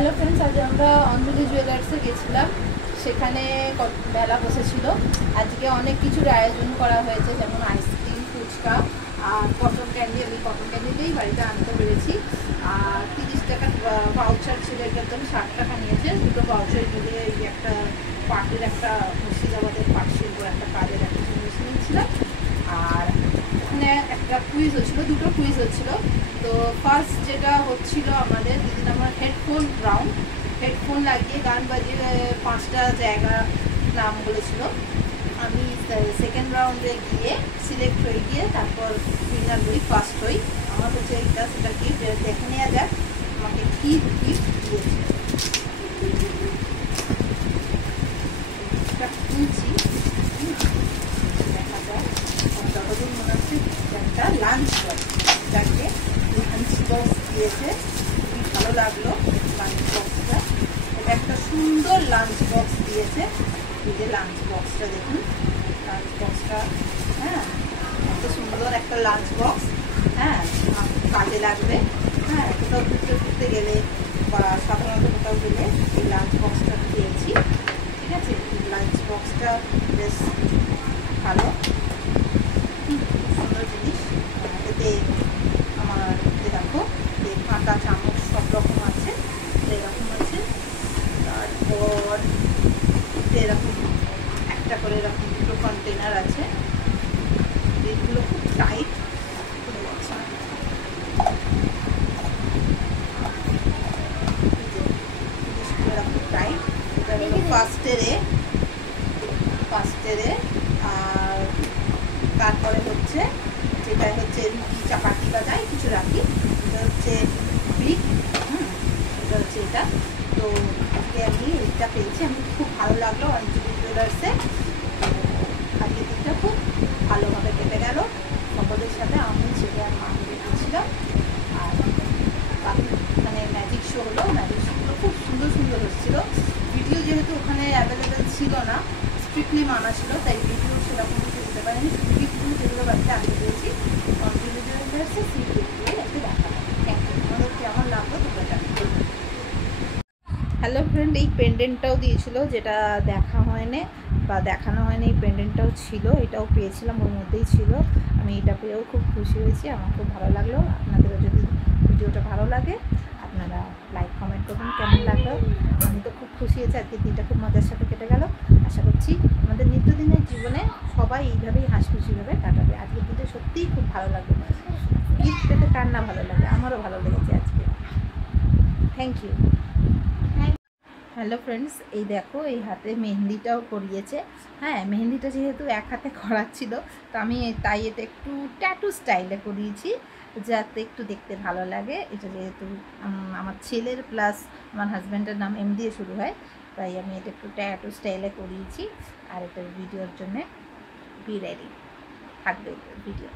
Hello friends, আজ আমরা অঞ্জলি জুয়েলার্সে গেছিলাম। সেখানে মেলা বসেছিল। আজকে অনেক কিছুর আয়োজন করা হয়েছে, যেমন আইসক্রিম, ফুচকা আর কটন ক্যান্ডি। আমি কটন ক্যান্ডিতেই বাড়িতে আনতে পেরেছি। আর 30 টাকার ভাউচার ছিল, এটার দাম 60 টাকা নিয়েছে। দুটো ভাউচার মিলে এই একটা পাটের, একটা মুর্শিদাবাদের পাট শিল্প একটা কাজের একটা জিনিস নিয়েছিলাম। আর ওখানে একটা কুইজ হচ্ছিলো, দুটো কুইজ হচ্ছিলো। তো ফার্স্ট যেটা হচ্ছিল আমাদের দিদিন আমার হেডফোন রাউন্ড, হেডফোন লাগিয়ে গান বাজিয়ে 5টা জায়গা নাম বলেছিল। আমি সেকেন্ড রাউন্ডে গিয়ে সিলেক্ট হয়ে গিয়ে তারপর উইনার হই, ফার্স্ট হই। আমার হচ্ছে এইটা সেটা গিফট, দেখে নেওয়া যাক আমাকে কী গিফট দিয়েছে। এটা খুঁজছি, দেখা যাক। যতদিন মনে হচ্ছে একটা লাঞ্চ বক্স, এটাকে লাঞ্চ বক্স দিয়েছে, খুবই ভালো লাগলো লাঞ্চ বক্সটা। এটা একটা সুন্দর লাঞ্চ বক্স দিয়েছে। এই যে লাঞ্চ বক্সটা দেখুন, লাঞ্চ বক্সটা, হ্যাঁ, এত সুন্দর একটা লাঞ্চ বক্স। হ্যাঁ, কাজে লাগবে। হ্যাঁ, কোথাও ঘুরতে ঘুরতে গেলে বা সাধারণত কোথাও গেলে এই লাঞ্চ বক্সটা পেয়েছি। ঠিক আছে, লাঞ্চ বক্সটা বেশ ভালো, সুন্দর জিনিস। এতে আমার দেখো, কাঁটা চামচ সব রকম আছে, এরকম আছে। তারপর এরকম একটা করে এরকম দুটো কন্টেনার আছে, এগুলো খুব টাইট, এরকম টাইট। এটা হলো ফার্স্টেরে। আর তারপরে হচ্ছে যেটা হচ্ছে রুটি চাপাতি বা যাই কিছু রাখি, এটা হচ্ছে ব্রিক। এটা হচ্ছে এটা। তো আজকে আমি এইটা পেয়েছি, আমি খুব ভালো লাগলো অঞ্জলি জুয়েলার্সে। আজকে দিনটা খুব ভালোভাবে কেটে গেল সকলের সাথে। আমি ছেলে আর মা মিলে গেছিলাম। আর বাকি মানে ম্যাজিক শো হলো, ম্যাজিক শোগুলো খুব সুন্দর সুন্দর হচ্ছিলো। ভিডিও যেহেতু ওখানে অ্যাভেলেবেল ছিল না, স্ট্রিক্টলি মানা ছিল, তাই ভিডিও সেরকম কিছু দিতে পারিনি। গিফটগুলো যেগুলো বাড়িতে আনতে পেরেছি অঞ্জলি জুয়েলার্সে, সেই গিফটগুলো একটু দেখা হয়। Thank you. আমাদের কেমন লাগলো তোমরা জানাতে। হ্যালো ফ্রেন্ড, এই পেন্ডেন্টটাও দিয়েছিল, যেটা দেখা হয়নি বা দেখানো হয়নি। এই পেন্ডেন্টটাও ছিল, এটাও পেয়েছিলাম, ওর মধ্যেই ছিল। আমি এটা পেয়েও খুব খুশি হয়েছি, আমার খুব ভালো লাগলো। আপনাদেরও যদি ভিডিওটা ভালো লাগে আপনারা লাইক কমেন্ট করবেন কেমন লাগলো। আমি তো খুব খুশি হয়েছি, আজকের দিনটা খুব মজার সাথে কেটে গেল। আশা করছি আমাদের নিত্যদিনের জীবনে সবাই এইভাবেই হাসিখুশিভাবে কাটাবে। আজকের দিনটা সত্যিই খুব ভালো লাগলো। গিফট পেতে কার না ভালো লাগে, আমারও ভালো লেগেছে আজকে। Thank you. হ্যালো ফ্রেন্ডস, এই দেখো, এই হাতে মেহেন্দিটাও করিয়েছে। হ্যাঁ, মেহেন্দিটা যেহেতু এক হাতে করাচ্ছিল, তো আমি তাই এটা একটু ট্যাটু স্টাইলে করিয়েছি, যাতে একটু দেখতে ভালো লাগে। এটা যেহেতু আমার ছেলের প্লাস আমার হাজব্যান্ডের নাম এম দিয়ে শুরু হয়, তাই আমি এটা একটু ট্যাটু স্টাইলে করিয়েছি। আর এটা ভিডিওর জন্যে বি রেডি থাকবে ভিডিও।